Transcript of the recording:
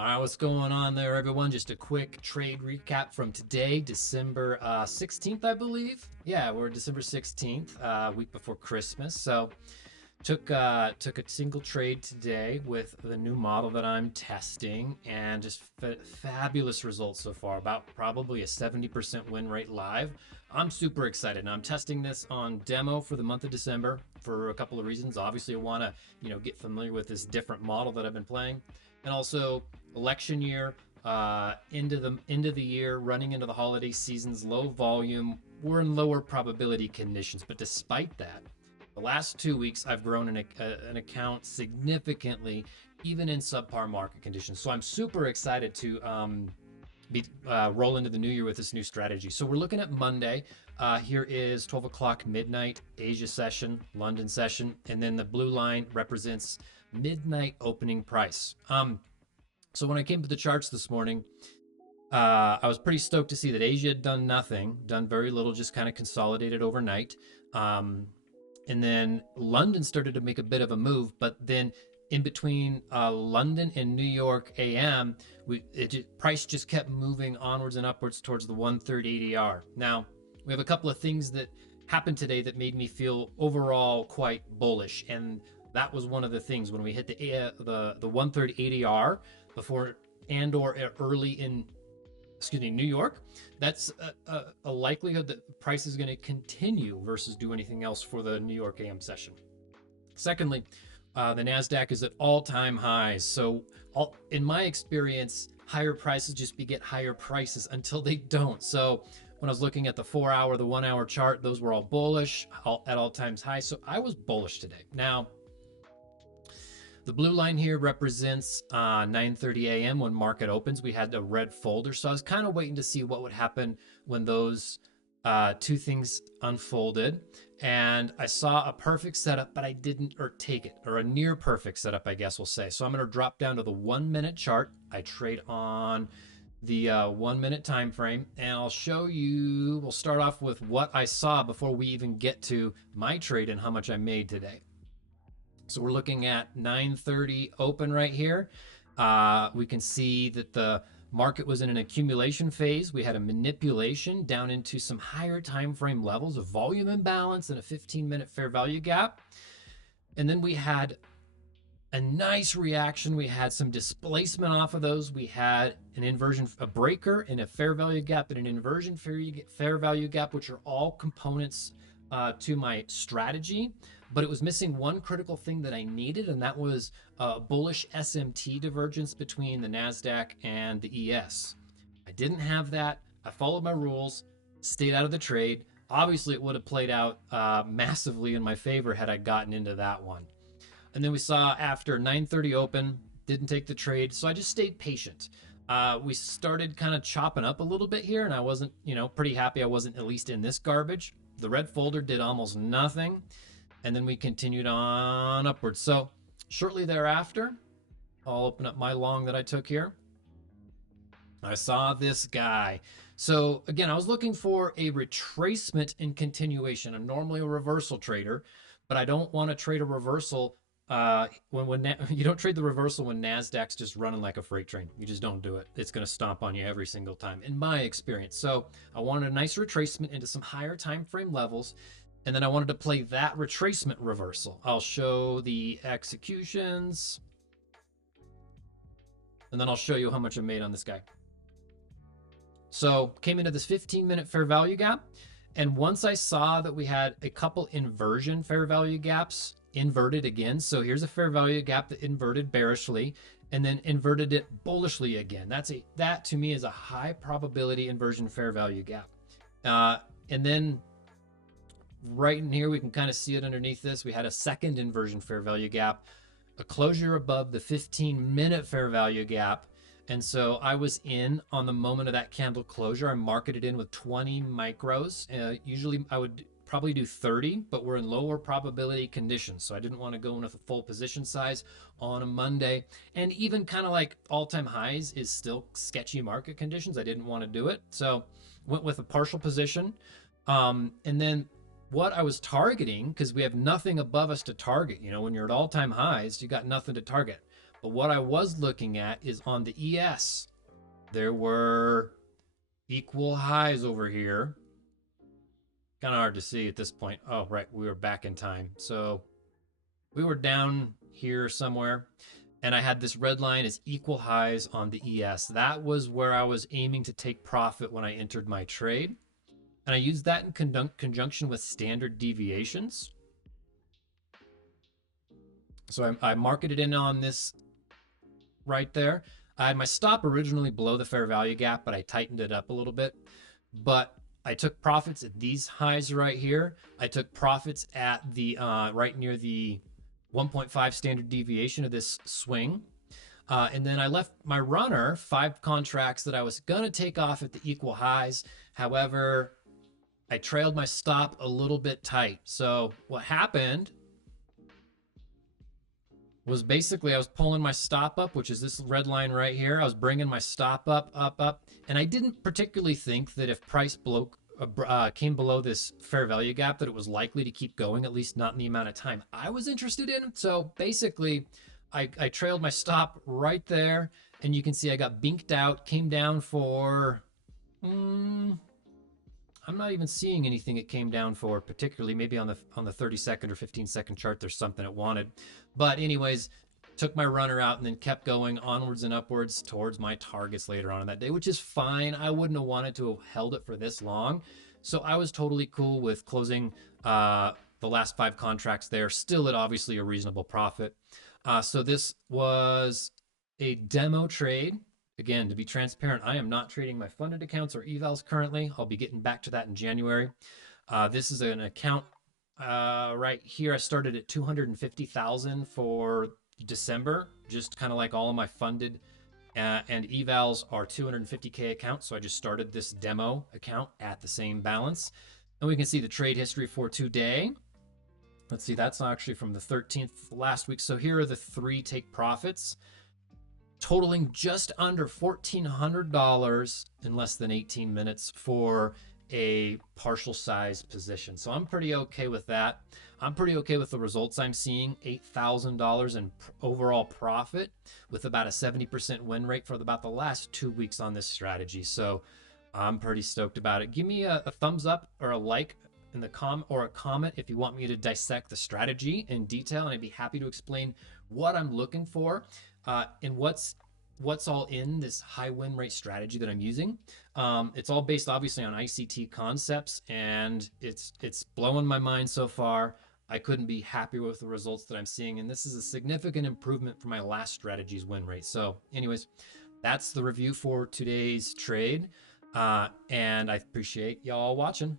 All right, what's going on there, everyone? Just a quick trade recap from today, December 16th, I believe. Yeah, we're December 16th, week before Christmas. So took a single trade today with the new model that I'm testing, and just fabulous results so far. About probably a 70% win rate live. I'm super excited. Now I'm testing this on demo for the month of December for a couple of reasons. Obviously, I want to get familiar with this different model that I've been playing, and also election year, into the year, running into the holiday seasons, low volume. We're in lower probability conditions, but despite that, the last 2 weeks I've grown an account significantly, even in subpar market conditions. So I'm super excited to roll into the new year with this new strategy. So we're looking at Monday. Here is 12 o'clock midnight Asia session, London session, and then the blue line represents midnight opening price. So when I came to the charts this morning, I was pretty stoked to see that Asia had done nothing, done very little, just kind of consolidated overnight. And then London started to make a bit of a move, but then in between London and New York AM, price just kept moving onwards and upwards towards the 130 ADR. Now, we have a couple of things that happened today that made me feel overall quite bullish, and that was one of the things when we hit the 130 ADR before or early in New York. That's a likelihood that price is going to continue versus do anything else for the New York AM session. Secondly, the NASDAQ is at all-time highs. So in my experience, higher prices just beget higher prices until they don't. So when I was looking at the 4-hour, the 1-hour chart, those were all bullish at all times high. So I was bullish today. Now, the blue line here represents 9:30 a.m. when market opens. We had a red folder, so I was kind of waiting to see what would happen when those two things unfolded. And I saw a perfect setup, but I didn't take it, or a near perfect setup, I guess we'll say. So I'm going to drop down to the 1-minute chart. I trade on the 1-minute time frame, and I'll show you. We'll start off with what I saw before we even get to my trade and how much I made today. So we're looking at 9:30 open right here. We can see that the market was in an accumulation phase. We had a manipulation down into some higher time frame levels of volume imbalance and a 15-minute fair value gap. And then we had a nice reaction. We had some displacement off of those. We had an inversion, a breaker, and a fair value gap, and an inversion fair value gap, which are all components to my strategy. But it was missing one critical thing that I needed, and that was a bullish SMT divergence between the NASDAQ and the ES. I didn't have that. I followed my rules, stayed out of the trade. Obviously, it would have played out massively in my favor had I gotten into that one. And then we saw after 9:30 open, didn't take the trade, so I just stayed patient. We started kind of chopping up a little bit here, and I wasn't, pretty happy I wasn't at least in this garbage. The red folder did almost nothing. And then we continued on upwards. So shortly thereafter, I'll open up my long that I took here. I saw this guy. So again, I was looking for a retracement in continuation. I'm normally a reversal trader, but I don't want to trade a reversal when you don't trade the reversal when NASDAQ's just running like a freight train. You just don't do it. It's going to stomp on you every single time, in my experience. So I wanted a nice retracement into some higher time frame levels. And then I wanted to play that retracement reversal. I'll show the executions. And then I'll show you how much I made on this guy. So came into this 15-minute fair value gap. And once I saw that we had a couple inversion fair value gaps inverted again. So here's a fair value gap that inverted bearishly and then inverted it bullishly again. That to me is a high probability inversion fair value gap. And then right in here, we can kind of see it underneath this. We had a second inversion fair value gap, a closure above the 15-minute fair value gap. And so I was in on the moment of that candle closure. I marketed in with 20 micros. Usually I would probably do 30, but we're in lower probability conditions. So I didn't want to go in with a full position size on a Monday. And even kind of like all-time highs is still sketchy market conditions. I didn't want to do it. So went with a partial position. And then what I was targeting, because we have nothing above us to target, when you're at all-time highs, you got nothing to target. But what I was looking at is on the ES. There were equal highs over here. Kind of hard to see at this point. Oh, right, we were back in time. So we were down here somewhere, and I had this red line as equal highs on the ES. That was where I was aiming to take profit when I entered my trade. And I used that in conjunction with standard deviations. So I marketed in on this right there. I had my stop originally below the fair value gap, but I tightened it up a little bit. But I took profits at these highs right here. I took profits at the right near the 1.5 standard deviation of this swing. And then I left my runner, 5 contracts that I was going to take off at the equal highs. However, I trailed my stop a little bit tight. So what happened was basically I was pulling my stop up, which is this red line right here. I was bringing my stop up, up. And I didn't particularly think that if price came below this fair value gap, that it was likely to keep going, at least not in the amount of time I was interested in. So basically, I trailed my stop right there. And you can see I got binked out, came down for... I'm not even seeing anything it came down for particularly. Maybe on the 30-second or 15-second chart, there's something it wanted. But anyways, took my runner out and then kept going onwards and upwards towards my targets later on in that day, which is fine. I wouldn't have wanted to have held it for this long. So I was totally cool with closing the last 5 contracts there, still at obviously a reasonable profit. So this was a demo trade. Again, to be transparent, I am not trading my funded accounts or evals currently. I'll be getting back to that in January. This is an account right here. I started at 250,000 for December, just kind of like all of my funded and evals are 250K accounts. So I just started this demo account at the same balance. And we can see the trade history for today. Let's see, that's actually from the 13th last week. So here are the 3 take profits, totaling just under $1,400 in less than 18 minutes for a partial size position. So I'm pretty okay with that. I'm pretty okay with the results I'm seeing. $8,000 in overall profit with about a 70% win rate for about the last 2 weeks on this strategy. So I'm pretty stoked about it. Give me a thumbs up or a like in the comment if you want me to dissect the strategy in detail, and I'd be happy to explain what I'm looking for. And what's all in this high win rate strategy that I'm using. It's all based obviously on ICT concepts, and it's blowing my mind so far. I couldn't be happier with the results that I'm seeing, and this is a significant improvement from my last strategy's win rate. So anyways, that's the review for today's trade, and I appreciate y'all watching.